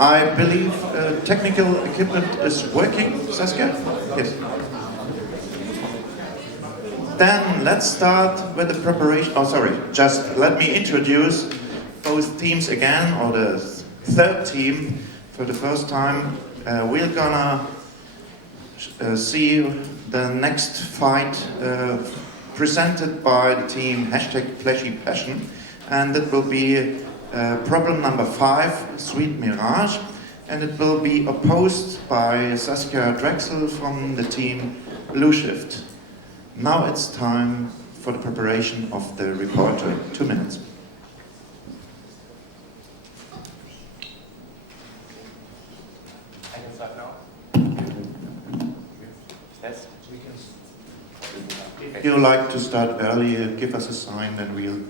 I believe technical equipment is working, Saskia? Yes. Then let's start with the preparation. Oh, sorry, just let me introduce both teams again, or the third team for the first time. We're gonna see the next fight presented by the team #FlashyPassion, and it will be problem number 5, Sweet Mirage, and it will be opposed by Saskia Drexel from the team Blue Shift. Now it's time for the preparation of the reporter. 2 minutes. I can start now? Yes? If you like to start earlier, give us a sign, then we'll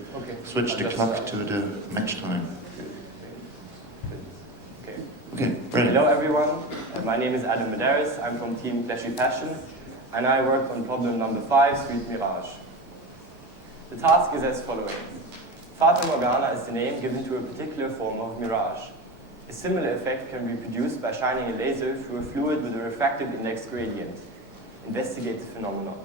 switch the clock to the match time. Okay, Brennan. Hello everyone, my name is Adam Medeiros, I'm from Team FlashyPassion, and I work on problem number 5, Sweet Mirage. The task is as following. Fata Morgana is the name given to a particular form of mirage. A similar effect can be produced by shining a laser through a fluid with a refractive index gradient. Investigate the phenomenon.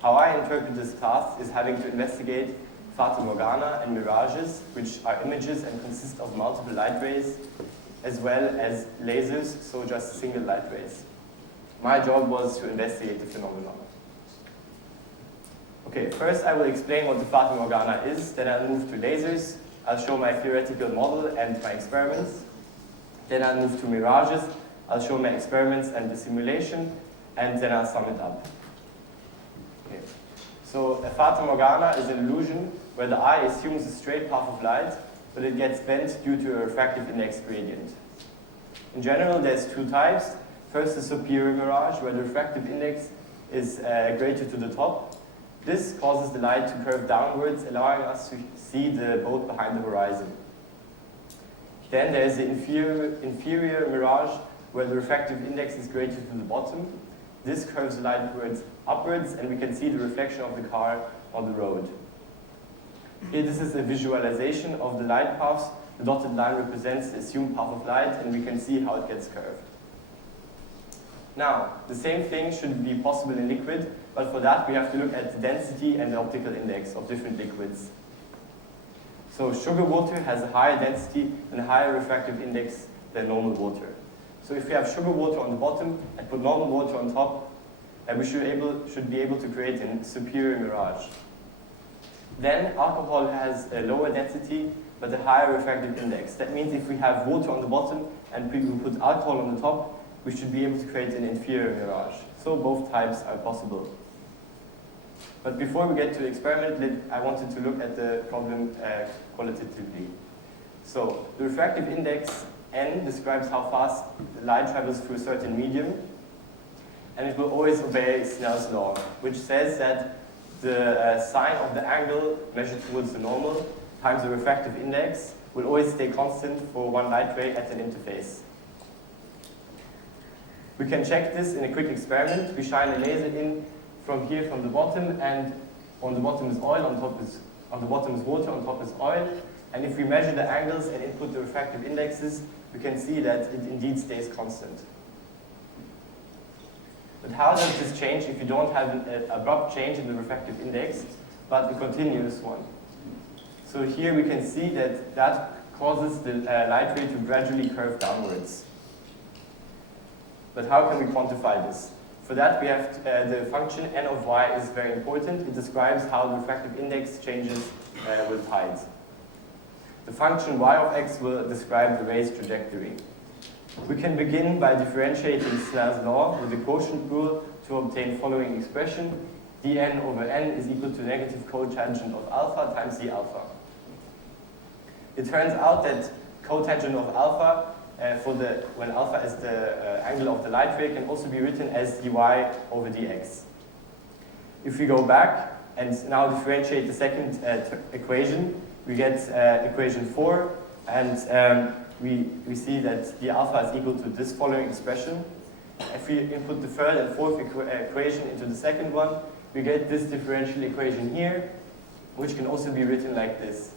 How I interpret this task is having to investigate Fata Morgana and mirages, which are images and consist of multiple light rays, as well as lasers, so just single light rays. My job was to investigate the phenomenon. Okay, first I will explain what the Fata Morgana is, then I'll move to lasers, I'll show my theoretical model and my experiments. Then I'll move to mirages, I'll show my experiments and the simulation, and then I'll sum it up. Okay. So a Fata Morgana is an illusion where the eye assumes a straight path of light, but it gets bent due to a refractive index gradient. In general, there's 2 types. First, the superior mirage, where the refractive index is greater to the top. This causes the light to curve downwards, allowing us to see the boat behind the horizon. Then there's the inferior mirage, where the refractive index is greater to the bottom. This curves the light upwards, and we can see the reflection of the car on the road. Here, this is a visualization of the light paths. The dotted line represents the assumed path of light, and we can see how it gets curved. Now, the same thing should be possible in liquid, but for that we have to look at the density and the optical index of different liquids. So sugar water has a higher density and a higher refractive index than normal water. So if we have sugar water on the bottom and put normal water on top, we should be able to create a superior mirage. Then alcohol has a lower density but a higher refractive index. That means if we have water on the bottom and we put alcohol on the top, we should be able to create an inferior mirage. So both types are possible. But before we get to the experiment, I wanted to look at the problem qualitatively. So the refractive index n describes how fast the light travels through a certain medium, and it will always obey Snell's law, which says that the sine of the angle measured towards the normal times the refractive index will always stay constant for one light ray at an interface. We can check this in a quick experiment. We shine a laser in from here, from the bottom, and on the bottom is oil, on the bottom is water, on top is oil. And if we measure the angles and input the refractive indexes, we can see that it indeed stays constant. But how does this change if you don't have an abrupt change in the refractive index, but a continuous one? So here we can see that causes the light ray to gradually curve downwards. But how can we quantify this? For that, we have the function n of y is very important. It describes how the refractive index changes with height. The function y of x will describe the ray's trajectory. We can begin by differentiating Snell's law with the quotient rule to obtain following expression. dn over n is equal to negative cotangent of alpha times d alpha. It turns out that cotangent of alpha when alpha is the angle of the light ray, can also be written as dy over dx. If we go back and now differentiate the second equation, we get equation 4, and we see that the alpha is equal to this following expression. If we input the third and fourth equation into the second one, we get this differential equation here, which can also be written like this.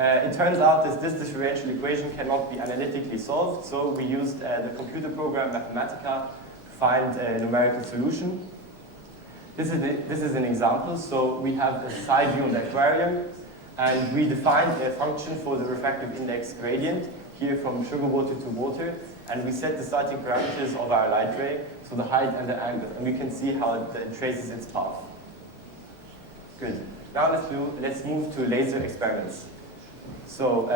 It turns out that this differential equation cannot be analytically solved, so we used the computer program Mathematica to find a numerical solution. This is an example. So we have a side view on the aquarium, and we defined a function for the refractive index gradient, here from sugar water to water, and we set the starting parameters of our light ray, so the height and the angle, and we can see how it traces its path. Good. Now let's move to laser experiments. So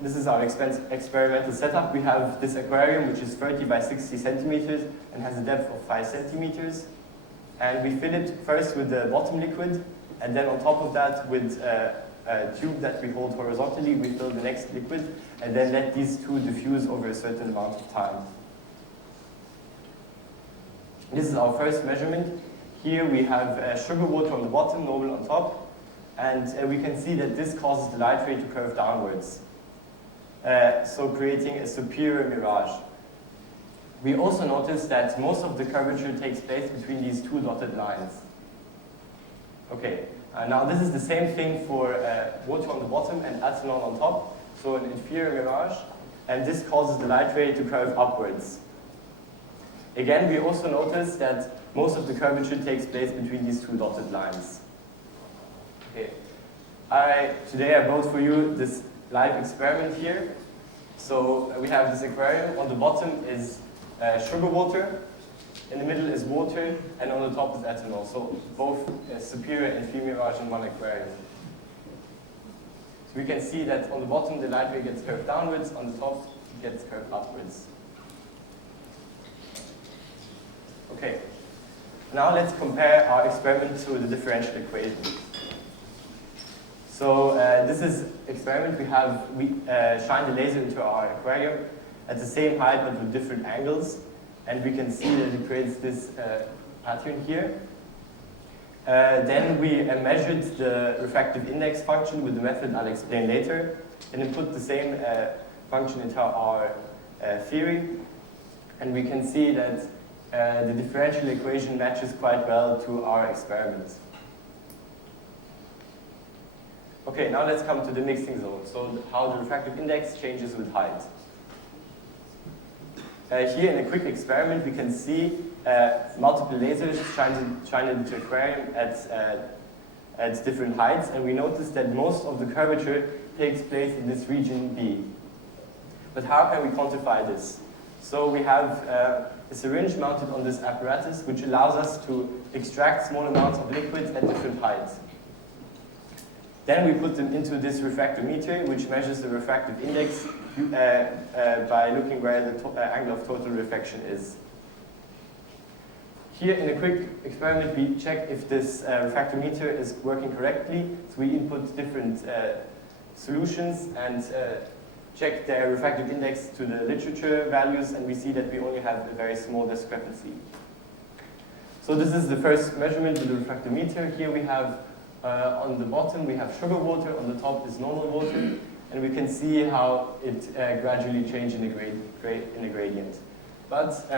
this is our experimental setup. We have this aquarium, which is 30 by 60 centimeters and has a depth of 5 centimeters. And we fill it first with the bottom liquid, and then on top of that with a tube that we hold horizontally, we fill the next liquid, and then let these two diffuse over a certain amount of time. This is our first measurement. Here we have sugar water on the bottom, normal on top, and we can see that this causes the light ray to curve downwards, so creating a superior mirage. We also notice that most of the curvature takes place between these two dotted lines. Okay, now this is the same thing for water on the bottom and ethanol on top, so an inferior mirage, and this causes the light ray to curve upwards. Again, we also notice that most of the curvature takes place between these two dotted lines. Okay, today I brought for you this live experiment here. So we have this aquarium. On the bottom is sugar water, in the middle is water, and on the top is ethanol. So both superior and inferior mirage in one aquarium. So we can see that on the bottom the light ray gets curved downwards, on the top it gets curved upwards. Okay, now let's compare our experiment to the differential equation. So this is experiment. We shine the laser into our aquarium at the same height but with different angles, and we can see that it creates this pattern here. Then we measured the refractive index function with the method I'll explain later, and then put the same function into our theory, and we can see that the differential equation matches quite well to our experiment. Okay, now let's come to the mixing zone. So how the refractive index changes with height. Here in a quick experiment, we can see multiple lasers shine into the aquarium at different heights, and we notice that most of the curvature takes place in this region B. But how can we quantify this? So we have a syringe mounted on this apparatus, which allows us to extract small amounts of liquids at different heights. Then we put them into this refractometer, which measures the refractive index by looking where the angle of total reflection is. Here in a quick experiment, we check if this refractometer is working correctly. So we input different solutions and check their refractive index to the literature values, and we see that we only have a very small discrepancy. So this is the first measurement with the refractometer. Here we have on the bottom we have sugar water, on the top is normal water, and we can see how it gradually changes in a gradient. But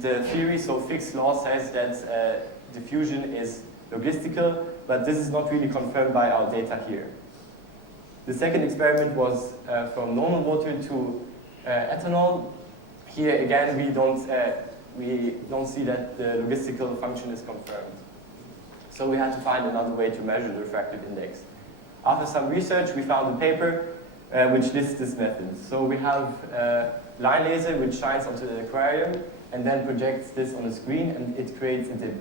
the theory, so Fick's law, says that diffusion is logistical, but this is not really confirmed by our data here. The second experiment was from normal water to ethanol. Here again, we don't see that the logistical function is confirmed. So we had to find another way to measure the refractive index. After some research, we found a paper which lists this method. So we have a line laser which shines onto the aquarium and then projects this on the screen, and it creates a dip.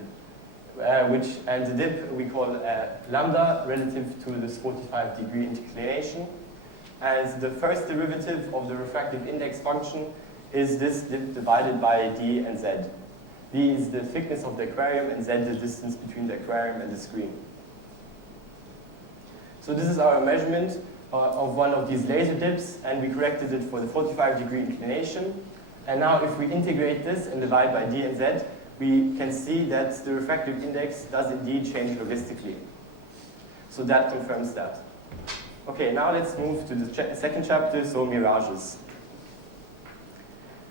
And the dip we call lambda relative to this 45-degree inclination. And the first derivative of the refractive index function is this dip divided by d and z. D is the thickness of the aquarium, and z the distance between the aquarium and the screen. So this is our measurement of one of these laser dips, and we corrected it for the 45-degree inclination. And now if we integrate this and divide by d and z, we can see that the refractive index does indeed change logistically. So that confirms that. Okay, now let's move to the second chapter, so mirages.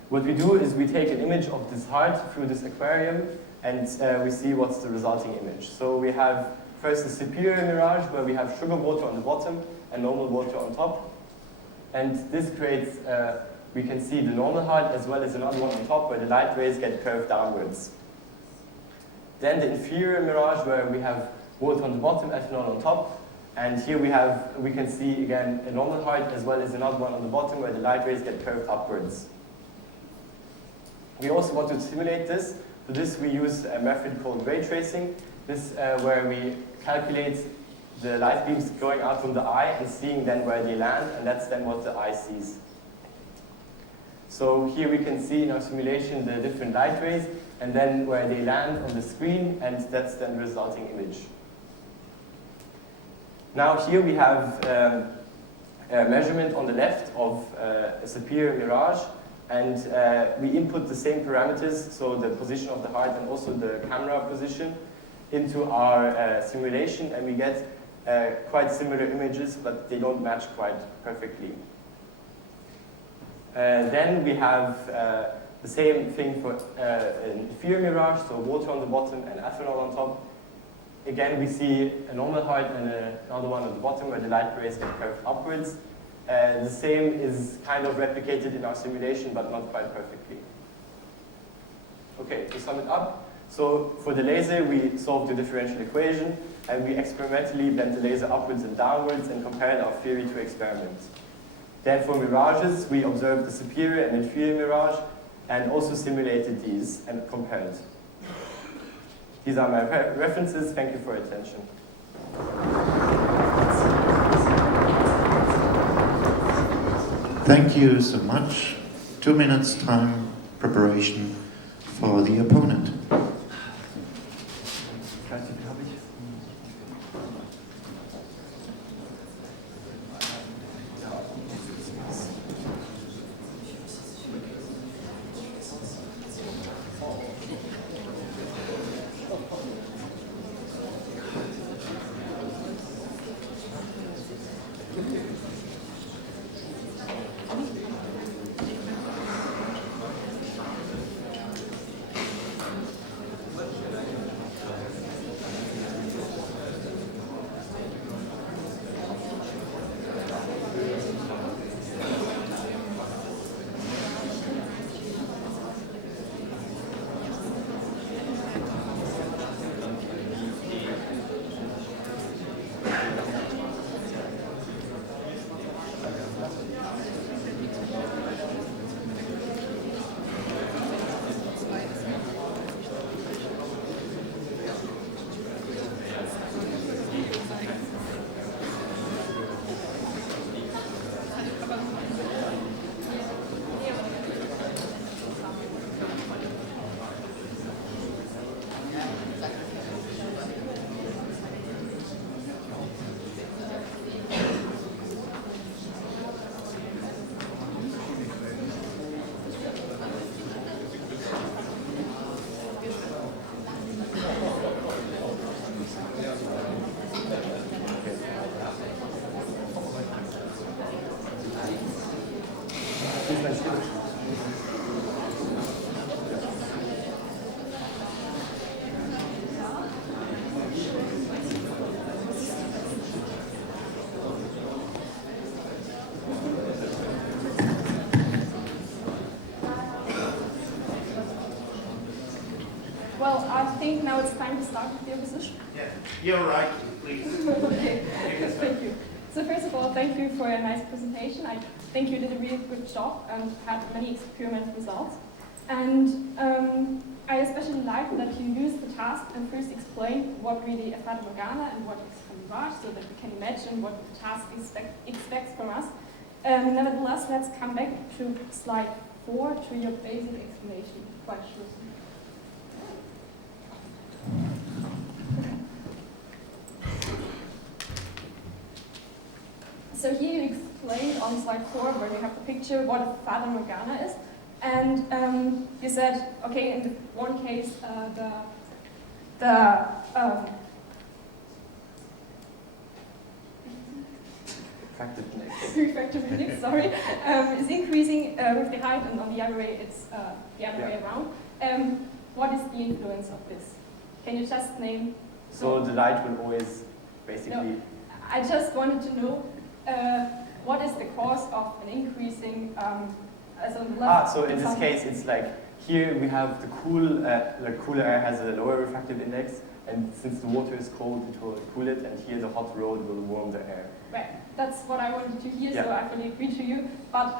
What we do is we take an image of this heart through this aquarium, and we see what's the resulting image. So we have first a superior mirage where we have sugar water on the bottom and normal water on top. And this creates, we can see the normal height as well as another one on top where the light rays get curved downwards. Then the inferior mirage where we have water on the bottom, ethanol on top. And here we can see again a normal height as well as another one on the bottom where the light rays get curved upwards. We also want to simulate this. For this we use a method called ray tracing. This where we calculate the light beams going out from the eye and seeing then where they land, and that's then what the eye sees. So here we can see in our simulation the different light rays and then where they land on the screen, and that's then the resulting image. Now here we have a measurement on the left of a superior mirage, and we input the same parameters, so the position of the heart and also the camera position, into our simulation, and we get quite similar images, but they don't match quite perfectly. Then we have the same thing for an inferior mirage, so water on the bottom and ethanol on top. Again, we see a normal height and another one at the bottom where the light rays get curved upwards. The same is kind of replicated in our simulation, but not quite perfectly. Okay, to sum it up, so for the laser, we solved the differential equation, and we experimentally bent the laser upwards and downwards and compared our theory to experiment. Then for mirages, we observed the superior and inferior mirage, and also simulated these and compared. These are my references. Thank you for your attention. Thank you so much. 2 minutes time preparation for the opponent. Well, I think now it's time to start with the opposition. Yeah, you're right, please. Okay, thank you. So first of all, thank you for a nice presentation. I think you did a really good job and had many experimental results. And I especially like that you used the task and first explained what really a Fata Morgana and what is a mirage, so that we can imagine what the task expects from us. Nevertheless, let's come back to slide 4 to your basic explanation. Quite sure. So here you explained on slide 4, where you have the picture, what a Fata Morgana is. And you said, okay, in the one case, refractive index, sorry, is increasing with the height, and on the other way, it's the other way around. What is the influence of this? Can you just name? So the light will always basically... No, I just wanted to know what is the cause of an increasing, as on the left? So in this case, it's like here we have the cooler air has a lower refractive index, and since the water is cold, it will cool it, and here the hot road will warm the air. Right, that's what I wanted to hear, Yeah. so I fully agree to you. But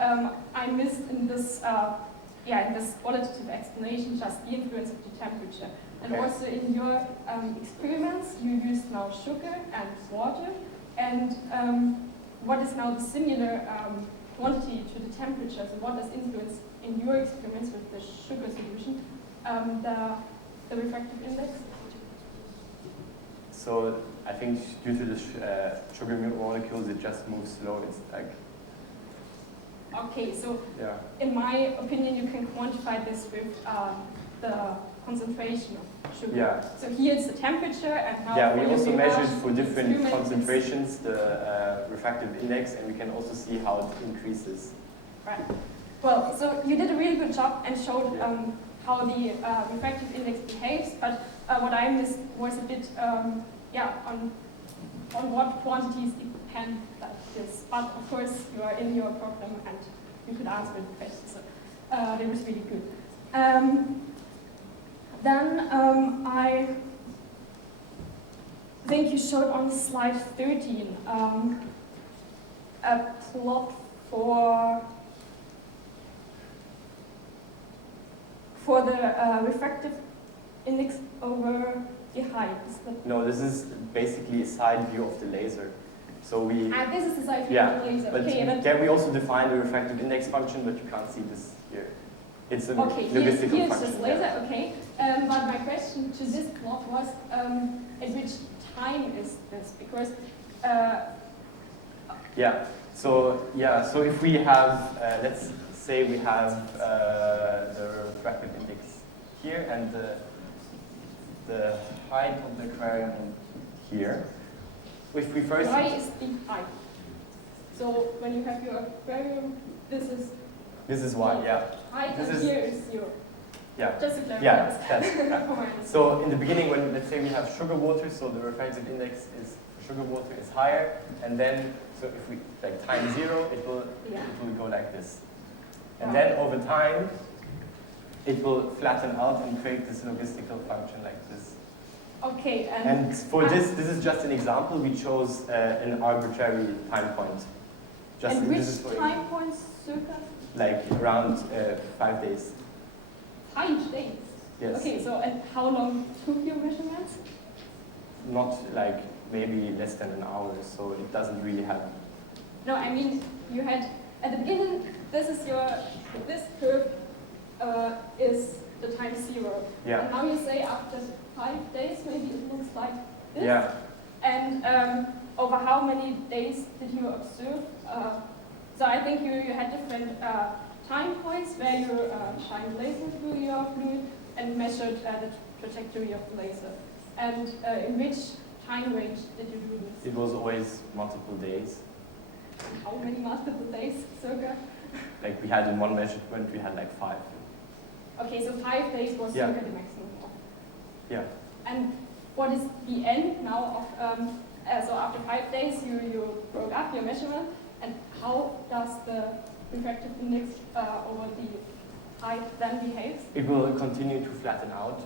I missed in this, in this qualitative explanation just the influence of the temperature. And Okay. also in your experiments, you used now sugar and water. And what is now the similar quantity to the temperature? So what does influence in your experiments with the sugar solution, the refractive index? So I think due to the sugar molecules, it just moves slow. It's like, Okay, so yeah. in my opinion, you can quantify this with the concentration of sugar. Yeah. So here it's the temperature, and now Yeah, for we your also Mirage measured for different experiment, concentrations the refractive index, and we can also see how it increases. Right. Well, so you did a really good job and showed how the refractive index behaves, but what I missed was a bit, on what quantities depend like this. But of course, you are in your program and you could answer the question, so it was really good. Then I think you showed on slide 13 a plot for the refractive index over the height. Is that No, this is basically a side view of the laser. So we, this is the side view yeah, of the laser. but Okay, and there we also define the refractive index function, but you can't see this here. It's a okay, logistical here's function. just laser, okay. But my question to this plot was, at which time is this? Because So if we have, let's say we have the refractive index here and the height of the aquarium here. If we first, why is the height? So when you have your aquarium, this is why, yeah. height, This and is- here is your. Yeah. Just to clarify. Yeah, this. that's For right. my understanding. So in the beginning, when let's say we have sugar water, so the refractive index is for sugar water is higher, and then so if we like time 0, it will go like this, and then over time it will flatten out and create this logistical function like this. Okay, And for this is just an example. We chose an arbitrary time point. Just and which this is for time points circa? like around 5 days. 5 days. Yes. Okay, so and how long took your measurements? Not like maybe less than an hour, so it doesn't really have. No, I mean you had at the beginning. This curve is the time 0. Yeah. And now you say after 5 days, maybe it looks like this. Yeah. And over how many days did you observe? So I think you had different time points where you shined laser through your fluid and measured the trajectory of the laser. And in which time range did you do this? It was always multiple days. How many multiple days, circa? Like we had in one measurement, we had like 5. Okay, so 5 days was Yeah. circa the maximum. Yeah. And what is the end now of, so after 5 days you broke up your measurement, and how does the refractive index over the height then behave? It will continue to flatten out.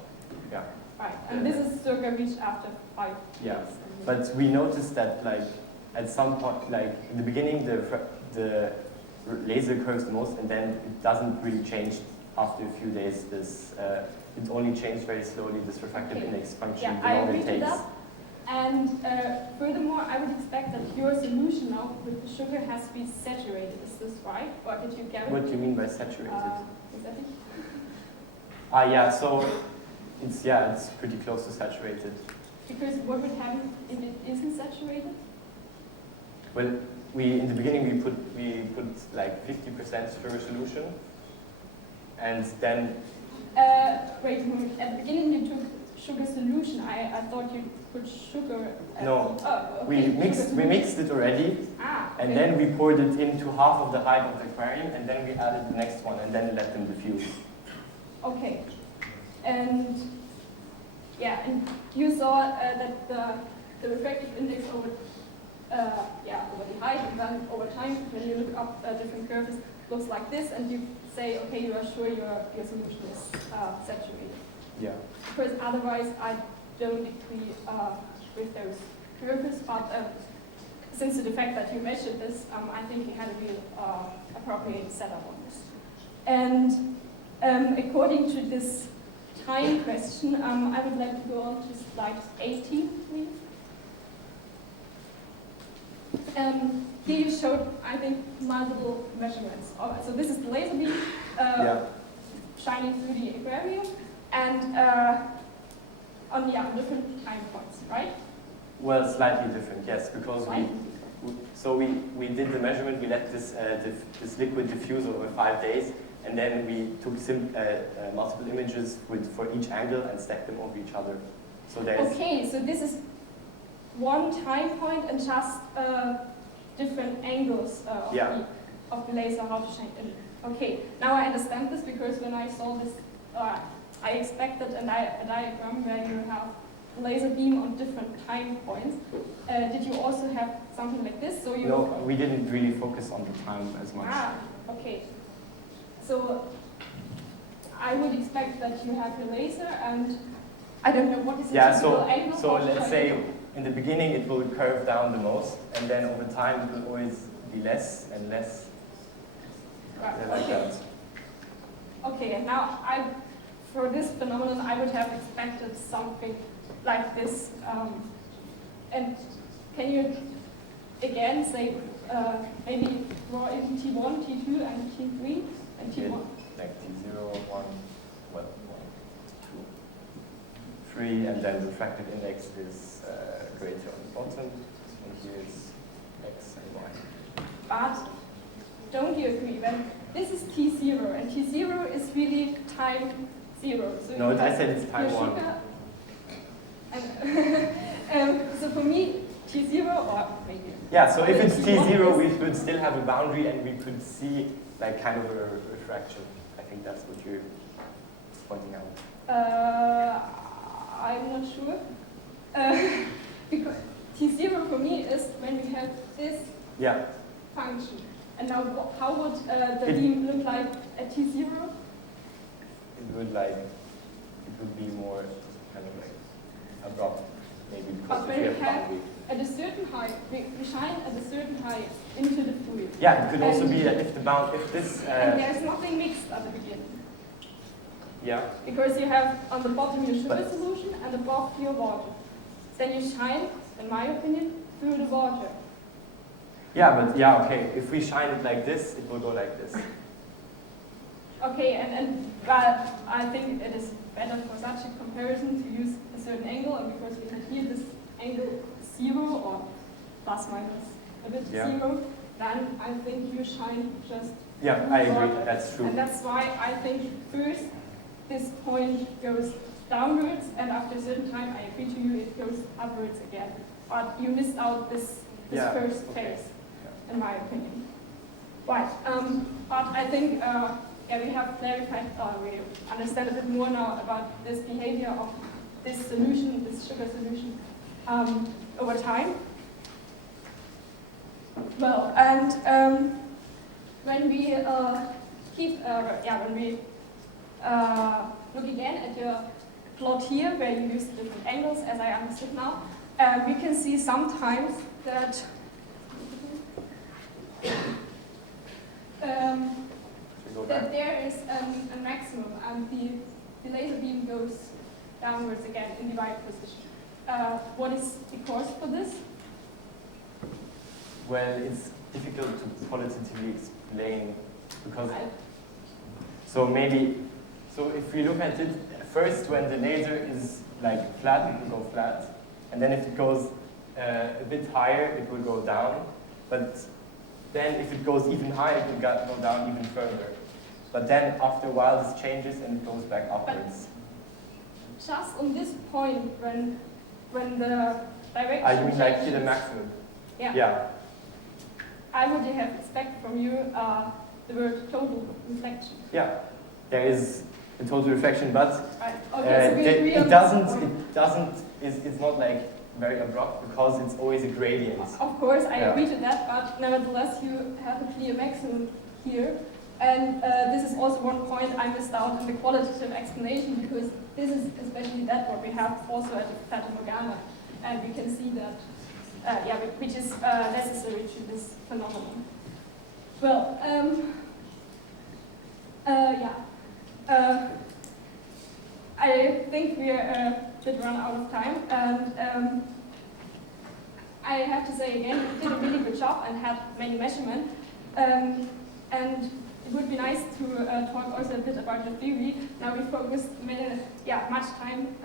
Yeah. Right, and this is circa reached after 5 days. Yeah. But we noticed that like at some point, like in the beginning, the laser curves the most, and then it doesn't really change after a few days. This it only changed very slowly. This refractive Okay. index function, Yeah, the I longer agree it to takes. that. And furthermore, I would expect that your solution now with the sugar has to be saturated. Is this right? Or did you guarantee? What do you mean by saturated? Exactly. Yeah. So it's pretty close to saturated. Because what would happen if it isn't saturated? Well, in the beginning we put like 50% sugar solution, and then Wait a moment. At the beginning you took sugar solution. I thought you put sugar. No. Oh, okay. we mixed it already, Okay. and then we poured it into half of the height of the aquarium, and then we added the next one, and then let them diffuse. Okay. And yeah, and you saw that the refractive index over over the height, and then over time, when you look up different curves, it looks like this, and you say, okay, you are sure your solution is saturated. Yeah. Because otherwise, I don't agree with those curves, but since the fact that you measured this, I think you had a real appropriate setup on this. And according to this time question, I would like to go on to slide 18, please. Here you showed, I think, multiple measurements. So this is the laser beam shining through the aquarium, and on different time points, right? Well, slightly different, yes, because we did the measurement. We let this liquid diffuse over 5 days, and then we took multiple images for each angle and stacked them over each other. So okay, so this is one time point and just different angles of the laser, how to shine it. Okay, now I understand this, because when I saw this, I expected a diagram where you have a laser beam on different time points. Did you also have something like this? So no, we didn't really focus on the time as much. Okay. So I would expect that you have a laser, and I don't know what is the typical angle. So let's say in the beginning it will curve down the most, and then over time it will always be less and less. Like that. Okay, and now for this phenomenon, I would have expected something like this. And can you again say maybe draw in T1, T2, and T3, and T1? Like T0, 1, 1, 2, 3, and then the refractive index is greater on the bottom, and here is X and Y. But don't you agree? When this is T0, and T0 is really time 0. So no, I said it's time 1. So for me, T0 or maybe. Yeah, so if it's T0, we would still have a boundary, and we could see like kind of a refraction. I think that's what you're pointing out. I'm not sure. Because T0 for me is when we have this function. And now how would the beam look like at T0? It would be more kind of like abrupt, maybe, because but if we have boundary. At a certain height, we shine at a certain height into the fluid. Yeah, it could also be that if this... and there's nothing mixed at the beginning. Yeah. Because you have on the bottom your sugar solution and above your water. Then you shine, in my opinion, through the water. Yeah, but okay. If we shine it like this, it will go like this. Okay, but I think it is better for such a comparison to use a certain angle, and because we have here this angle 0 or plus minus a bit 0, then I think you shine just I agree, that's true. And that's why I think first this point goes downwards, and after a certain time, I agree to you, it goes upwards again. But you missed out this first phase, in my opinion. Right, but I think we have clarified, we understand a bit more now about this behavior of this solution, this sugar solution, over time. Well, and when we look again at your plot here, where you use different angles, as I understood now, we can see sometimes that that there is a maximum, and the laser beam goes downwards again in the right position. What is the cause for this? Well, it's difficult to qualitatively explain, because so if we look at it first, when the laser is like flat, it will go flat, and then if it goes a bit higher, it will go down, but then if it goes even higher, it will go down even further. But then after a while, this changes and it goes back upwards. But just on this point, when the direction I mean, like changes, here the maximum. Yeah. I would have expected from you the word total reflection. Yeah, there is a total reflection, but right. Okay, so we agree on it's not like very abrupt because it's always a gradient. Of course, I agree to that, but nevertheless, you have a clear maximum here. And this is also one point I missed out in the qualitative explanation, because this is especially that what we have also at the Fata Morgana. And we can see that, which is necessary to this phenomenon. Well, I think we are did run out of time, and I have to say again, we did a really good job and had many measurements. And it would be nice to talk also a bit about the theory. Now we focused much time,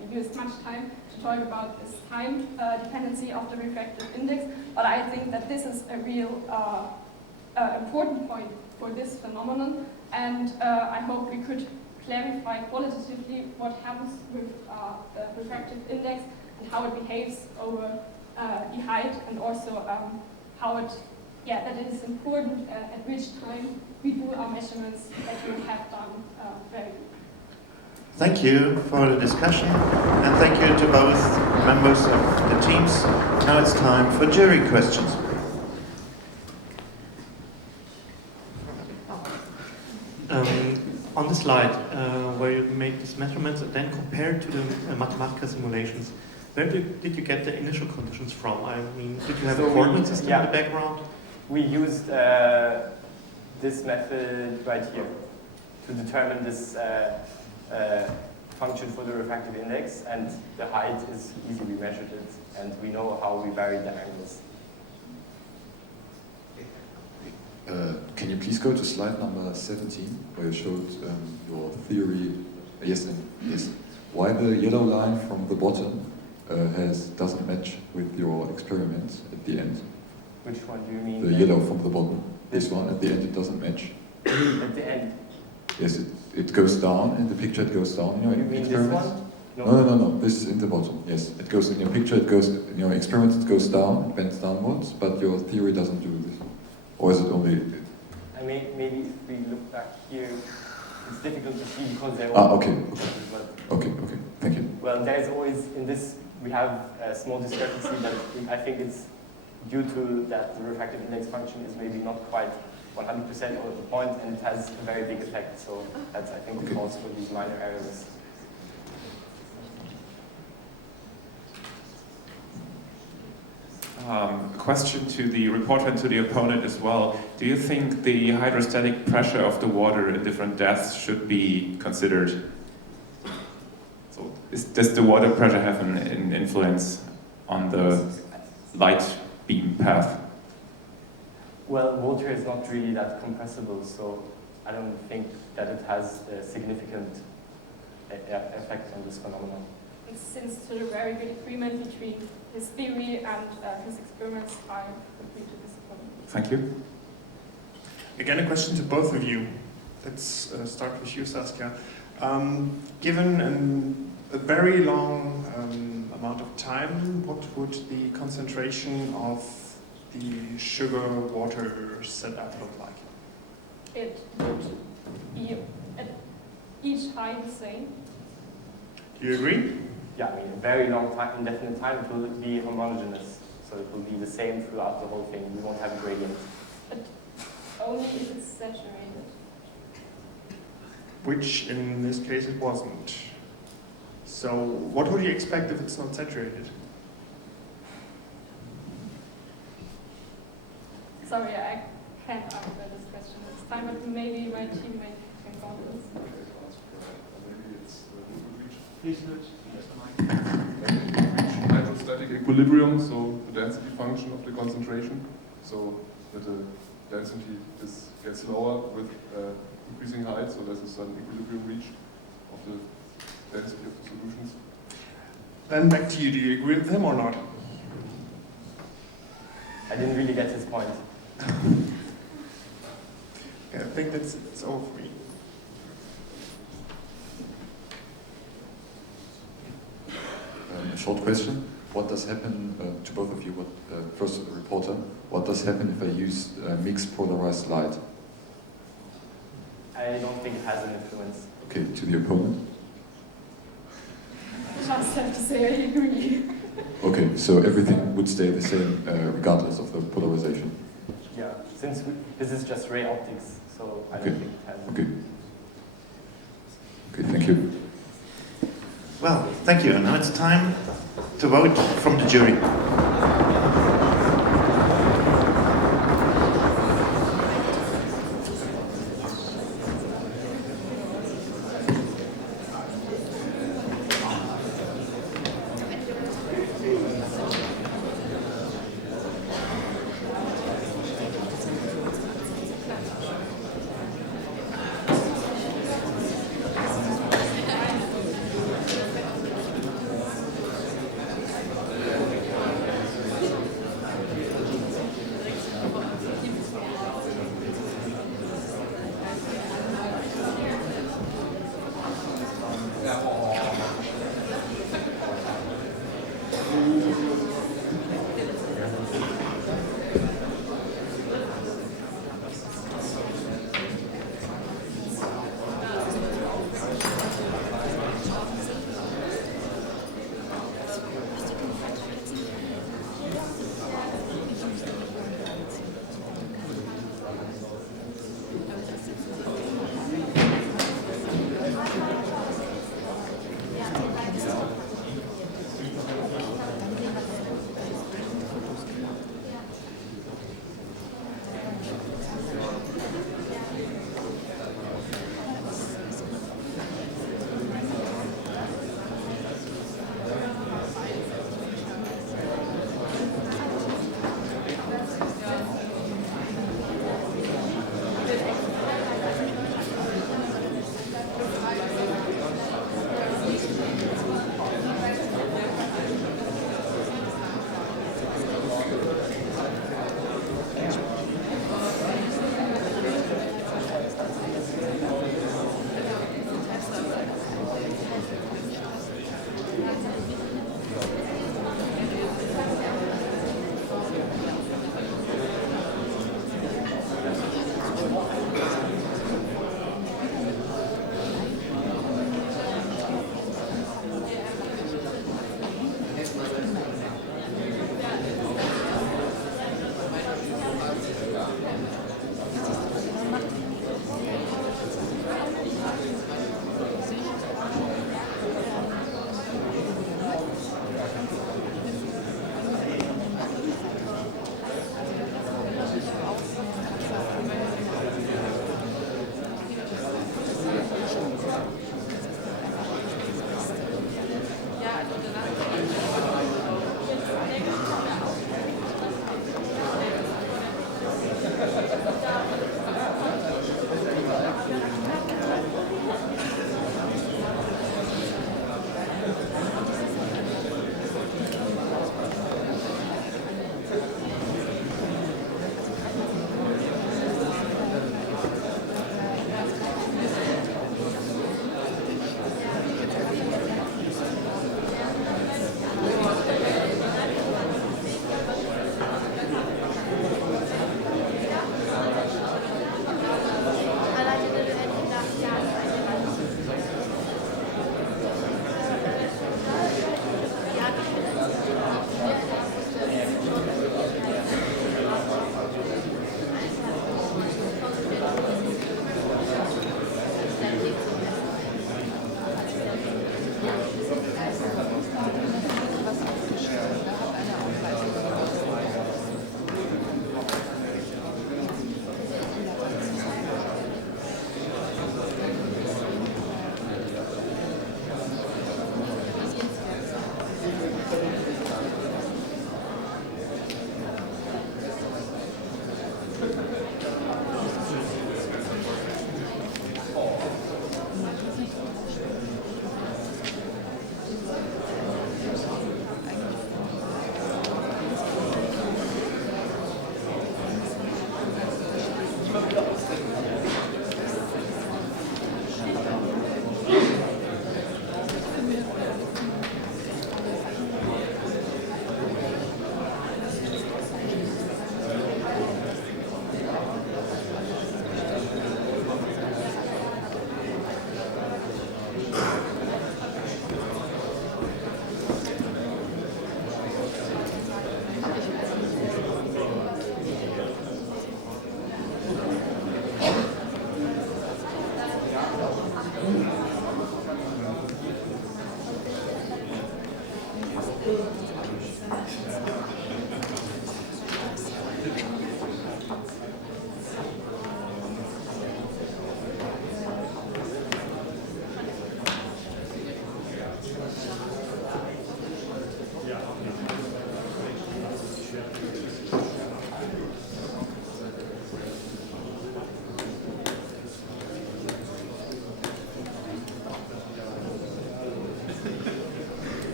we used much time to talk about this time dependency of the refractive index. But I think that this is a real important point for this phenomenon, and I hope we could clarify qualitatively what happens with the refractive index and how it behaves over the height, and also how it, that it is important at which time we do our measurements that we have done very good. Thank you for the discussion, and thank you to both members of the teams. Now it's time for jury questions. On the slide where you made these measurements and then compared to the mathematical simulations, where did you get the initial conditions from? I mean, did you have a coordinate system in the background? We used this method right here to determine this function for the refractive index, and the height is easily measured, and we know how we vary the angles. Can you please go to slide number 17, where you showed your theory? Yes, yes. Why the yellow line from the bottom doesn't match with your experiments at the end? Which one do you mean? The yellow from the bottom. This one at the end, it doesn't match. At the end? Yes, it goes down in the picture. It goes down in your experiments. You mean this one? No. This is in the bottom. Yes, it goes in your picture. It goes in your experiments. It goes down, it bends downwards. But your theory doesn't do this. Or is it only? I mean, maybe if we look back here, it's difficult to see because they're all. Okay. Thank you. Well, there's always in this we have a small discrepancy that I think it's due to that the refractive index function is maybe not quite 100% of the point, and it has a very big effect. So that's, I think, the cause for these minor errors. Question to the reporter and to the opponent as well. Do you think the hydrostatic pressure of the water at different depths should be considered? So does the water pressure have an influence on the light beam path? Well, water is not really that compressible, so I don't think that it has a significant effect on this phenomenon. And since there's a very good agreement between his theory and his experiments, I agree to this point. Thank you. Again, a question to both of you. Let's start with you, Saskia. Given a very long amount of time, what would the concentration of the sugar-water setup look like? It would be at each height the same. Do you agree? Yeah, I mean, a very long time, indefinite time, it will be homogeneous. So it will be the same throughout the whole thing. We won't have a gradient. But only if it's saturated. Which, in this case, it wasn't. So, what would you expect if it's not saturated? Sorry, I can't answer this question this time, but maybe my teammate can go on this. Hydrostatic equilibrium, so the density function of the concentration, so that the density gets lower with increasing height, so there's a certain equilibrium reach of the density of the solutions. Then back to you, do you agree with him or not? I didn't really get his point. Yeah, I think it's over for me. A short question. What does happen to both of you? First, the reporter. What does happen if I use mixed polarized light? I don't think it has an influence. Okay, to the opponent. just have to say I agree. Okay, so everything would stay the same regardless of the polarization. Yeah, since this is just ray optics, so I Okay. don't think it has. Okay. Okay, thank you. Well, thank you. And now it's time to vote from the jury.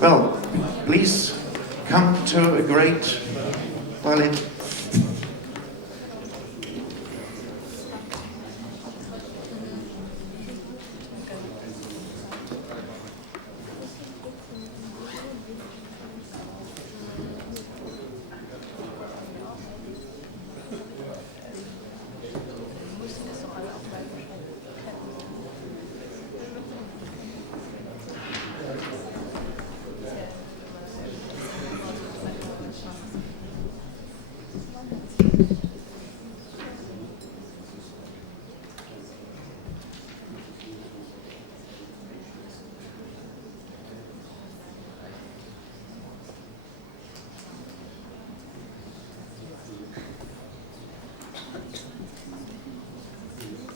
Well, please come to a great ballet.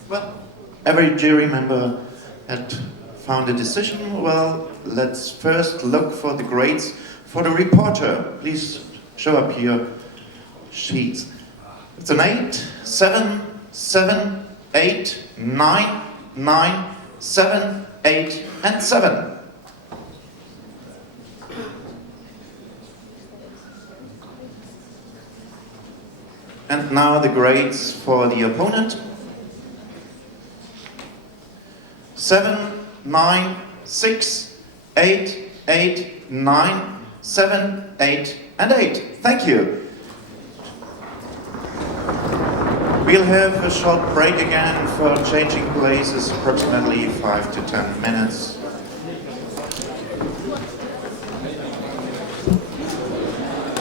Well, every jury member had found a decision. Well, let's first look for the grades for the reporter. Please show up your sheets. It's an 8, 7, 7, 8, 9, 9, 7, 8, and 7. And now the grades for the opponent. 7, 9, 6, 8, 8, 9, 7, 8, and 8. Thank you. We'll have a short break again for changing places, approximately 5 to 10 minutes.